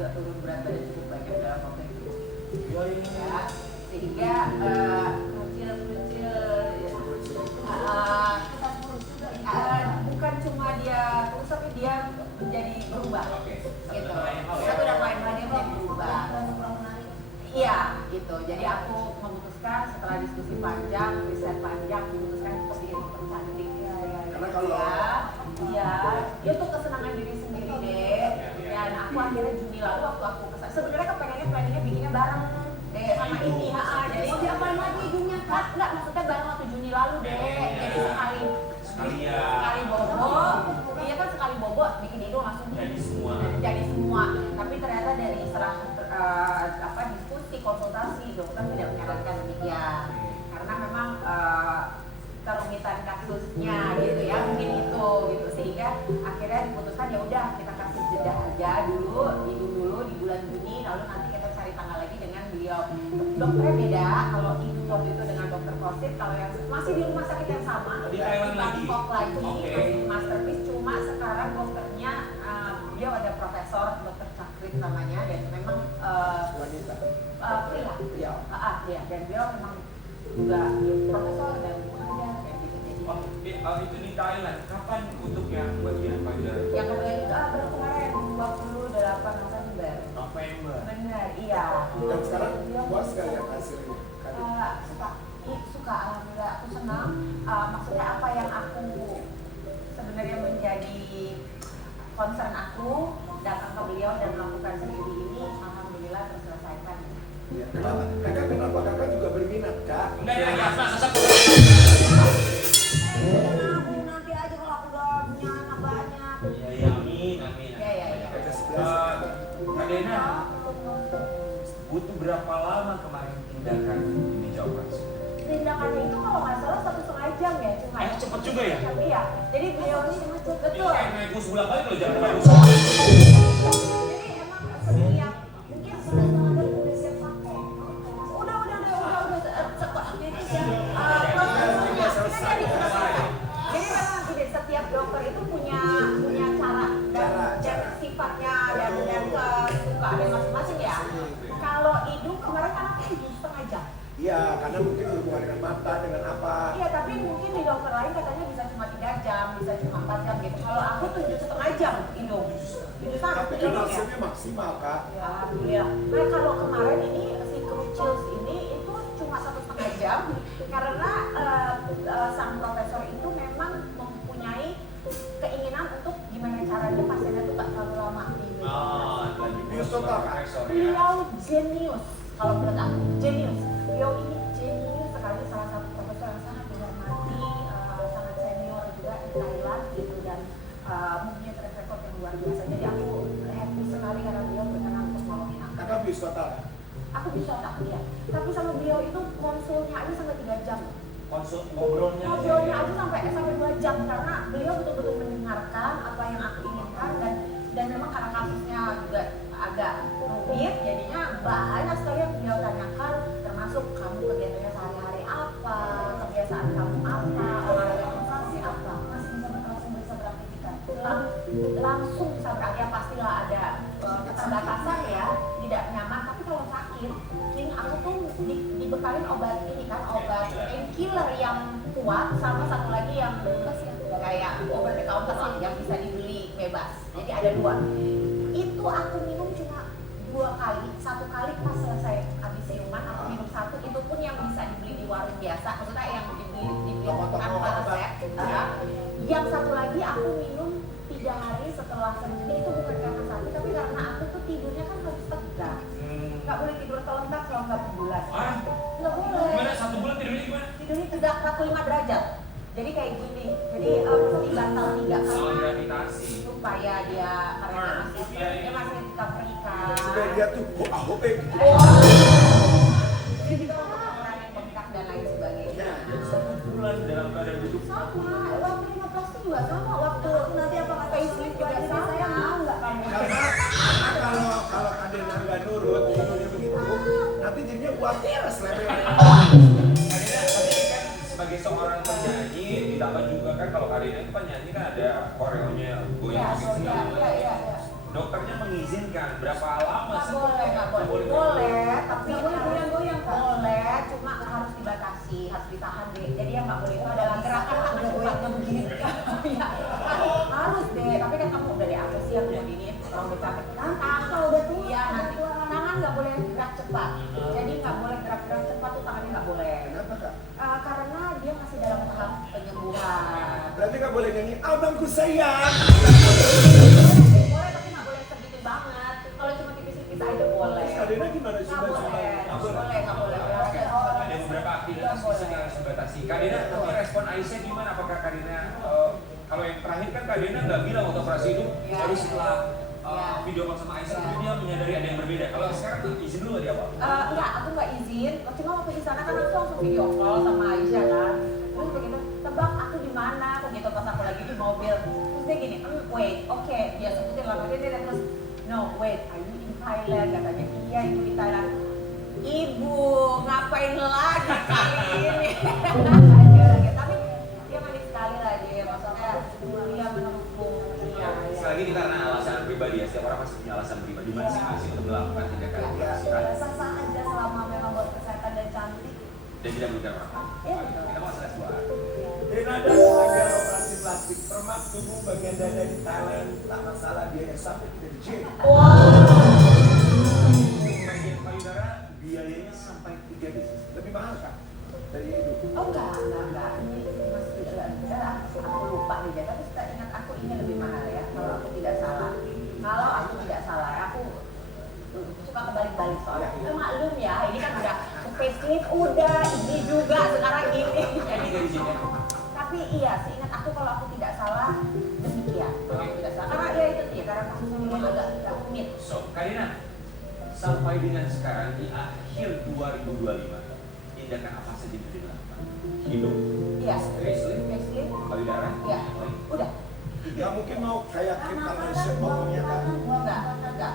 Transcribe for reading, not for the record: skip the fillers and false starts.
juga turun berat badan cukup banyak dalam waktu itu. Ya, sehingga bukan cuma dia kurus tapi dia menjadi berubah. Gitu. Satu dan lain hal dia menjadi berubah. Iya, gitu. Jadi aku memutuskan setelah diskusi panjang, riset panjang, memutuskan untuk ingin mempercantik. Karena kalau iya, itu kesenangan diri sendiri deh. Dan aku akhirnya Juni lalu waktu aku kesana, sebenarnya planningnya bikinnya bareng deh sama ini, jadi diapain lagi Juni kan? Enggak, maksudnya bareng waktu Juni lalu deh. Jadi sekali bobo, iya kan sekali bobo bikin itu langsung jadi semua. Tapi ternyata dari setelah diskusi konsultasi dokter tidak menyarankan demikian karena memang kerumitan kasusnya gitu ya, mungkin itu gitu, sehingga akhirnya diputuskan ya udah kita kasih jeda aja dulu di bulan Juni, lalu nanti kita cari tanggal lagi dengan beliau. Dokternya beda, kalau Ibu waktu itu dengan dokter Kosit, kalau yang masih di rumah sakit yang sama di Bangkok lagi, masih di Masterpiece, cuma sekarang dokternya beliau ada profesor dokter Cakrit namanya, dan memang pria, dan beliau memang juga profesor dan pengajar kayak gitu. Jadi itu di Thailand. Kapan untuk yang bagian payudara? yang kedua itu kemarin 28 November. Benar, iya. Dan sekarang puas sekali ya hasilnya. Suka, alhamdulillah aku senang. Maksudnya apa yang aku sebenarnya menjadi concern aku datang ke beliau dan melakukan sendiri ini, alhamdulillah terselesaikan. Ya, kenapa kakak juga berminat, Kak? Enggak ya, Nanti aja kalau aku udah punya anak banyak. Iya, amin. Ya. Kak Dena, butuh berapa lama kemarin tindakan ini jawab? Tindakannya itu kalau nggak salah 1,5 jam ya, cuma Cepet juga ya? Iya, jadi beliau ini betul. Kayak naik bus bulan kali kalau jalan Jadi emang setiap mungkin sudah ada udah siap pakai. Udah. Jadi memang tidak setiap dokter itu punya cara dan sifatnya dan kesukaan masing-masing ya. Kalau hidung kemarin kan aku 7,5 jam. Iya, karena mungkin berhubungan dengan mata, dengan apa. Iya, tapi mungkin di dokter lain katanya bisa cuma 3 jam, bisa cuma 4 jam gitu. Kalau aku 7,5 jam hidung. Tapi kan hasilnya maksimal, Kak. Ya, alhamdulillah. Nah, kalau kemarin ini si Crucials ini itu cuma 1,5 jam karena sang profesor itu memang mempunyai keinginan untuk gimana caranya pasiennya itu gak terlalu lama di Bius total, Kak. Beliau jenius, kalau menurut aku jenius. Beliau ini jenius sekali, salah satu profesor yang sangat dihormati, sangat senior juga di Thailand gitu, dan mempunyai track record yang luar biasa. Jadi aku happy sekali karena beliau berkenan untuk nolongin aku. Kakak bius total ya? Aku bisa tak dia, tapi sama beliau itu konsulnya aja sampai 3 jam. Ngobrolnya Aja sampai 2 jam karena beliau betul-betul mendengarkan apa yang aku inginkan, dan memang karena kasusnya juga agak rumit, jadinya banyak sekali yang beliau tanyakan, termasuk kamu kegiatannya sehari-hari apa, kebiasaan kamu apa, olahraga konsentrasi apa, masih bisa beraktivitas, langsung bisa beraktivitas. Pastilah ada keterbatasan ya, tidak nyaman, tapi kalau sakit, ini aku tuh dibekalin obat ini kan, obat painkiller yang kuat, sama satu lagi yang kayak over the counter lah yang bisa dibeli bebas. Jadi ada 2. Itu aku minum cuma 2 kali. 1 kali pas selesai habis siuman aku minum 1. Itu pun yang bisa dibeli di warung biasa. Maksudnya yang dibeli tanpa resep. Yang 1 lagi aku minum 3 hari setelah senja. Itu bukan karena sakit, tapi karena aku tuh tidurnya kan harus tegak. Nggak boleh tidur terlentang selama 4 bulan. Nggak boleh. Gimana 1 bulan tidurnya gimana? Tidurnya tegak 45 derajat. Jadi kayak gini. Jadi mesti bantal 3 Soal karena gravitasi. supaya dia karena dia masih terikat. Supaya dia tuh gitu. Jadi kita untuk mengurangi bengkak dan lain sebagainya. 1 bulan dalam keadaan duduk. Sama, waktu 15 itu juga sama. Waktu nanti apa facelift juga sama. Saya mau nggak kamu? Karena kalau Kadena nggak nurut, tidurnya begitu, nanti jadinya khawatir levelnya. Sebagai seorang penyanyi, ditambah juga kan kalau Kadena itu kan nyanyi kan ada koreonya, goyang gitu. Iya. Dokternya mengizinkan berapa lama Nggak sih? boleh, nggak boleh. Boleh. Boleh, tapi Nggak boleh goyang-goyang, Kak. boleh, cuma harus dibatasi, harus ditahan deh. Jadi yang nggak boleh itu adalah gerakan tangan cepatnya begini. Iya, harus deh. Tapi kan kamu udah deh apa sih yang mau ini? Kalau udah capek, kan Kalau udah tua, iya nanti tua. tangan nggak boleh gerak cepat. Jadi nggak boleh gerak-gerak cepat tuh tangannya nggak boleh. Kenapa kak? Karena dia masih dalam tahap penyembuhan. Berarti nggak boleh nyanyi abangku sayang. Boleh tapi nggak boleh segitu banget. Kalau cuma tipis-tipis aja boleh. Terus Kadena gimana Nggak sudah boleh, nggak boleh, nggak boleh. Ada beberapa aktivitas fisik yang harus dibatasi. Kak Dena, tapi respon Aisyah gimana? Apakah Kak Dena, kalau yang terakhir kan Kak Dena nggak bilang waktu operasi itu, Iya, baru iya. setelah Iya. video call sama Aisyah, Iya. itu dia menyadari ada yang berbeda. Kalau sekarang tuh izin dulu di awal. Enggak, aku nggak izin. Cuma waktu di sana kan aku langsung video call sama Aisyah kan. Terus begitu, tebak aku di mana? Aku gitu pas aku lagi di mobil. Terus dia gini, wait, oke, dia sebutin lagunya dia terus, no, wait, are you in Thailand? Katanya, iya itu di Thailand. Ibu, ngapain lagi kali ini? Dia lagi, tapi dia manis sekali lah dia, maksudnya dia menempuh. Iya, iya. Sekali lagi ini karena alasan pribadi ya, setiap orang pasti punya alasan pribadi masing-masing untuk melakukan tindakan operasi kan? Sah-sah aja selama memang buat kesehatan dan cantik. Dan tidak merugikan orang. Iya. Kita mau asal S2. Dena dan lagi operasi plastik permak tubuh bagian dada di Thailand tak masalah biaya sampai kita di gym. Bagian payudara biayanya sampai 3 digit. Lebih mahal kak dari itu. Oh enggak. Ini masih aku lupa nih, tapi ingat aku ini lebih mahal ya, kalau aku tidak salah. Kalau aku tidak salah, aku suka kebalik-balik soalnya. Maklum ya, ini kan udah facelift, udah ini juga sekarang ini. Jadi dari sini. Tapi iya, seingat aku kalau aku tidak salah demikian. Kalau aku tidak salah, karena ya itu dia, karena kasusnya memang agak rumit. So, Kak Dena, sampai dengan sekarang di akhir 2025, tindakan apa saja yang dilakukan? Hidung, Iya, facelift, facelift, payudara, iya, udah. Nggak mungkin mau kayak Kim Kardashian ngomongnya kan. Enggak.